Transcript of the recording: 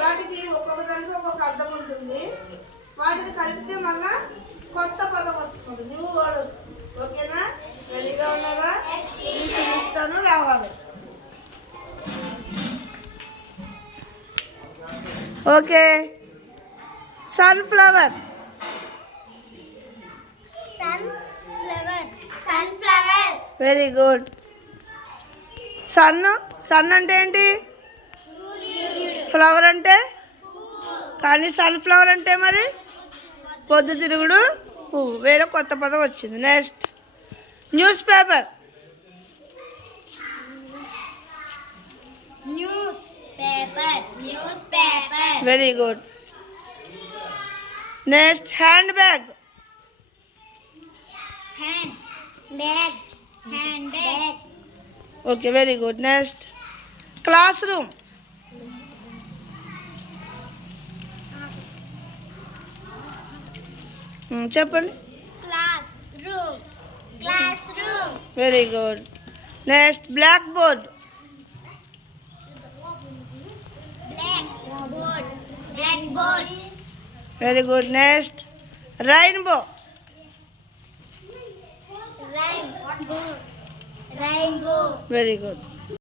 వాటికి ఒక్కొక్క దానికి ఒక్కొక్క అర్థం ఉంటుంది. వాటిని కలిపితే మళ్ళా కొత్త పదం వస్తుంది, న్యూ వర్డ్ వస్తుంది. ఓకేనా? రెడీగా ఉన్నారా? ఇస్తాను, రావాలి. Okay. Sunflower. Sunflower. Very good. Sun అంటే ఏంటి? ఫ్లవర్ అంటే? కానీ సన్ఫ్లవర్ అంటే మరి పొద్దు తిరుగుడు పువ్వు. వేరే కొత్త పదం వచ్చింది. Next newspaper. Newspaper. Very good. Next handbag. Handbag. Okay, very good. Next classroom. చెప్పండి. Classroom. Very good. Next blackboard. Blackboard. Very good. Next rainbow. Rainbow. Very good.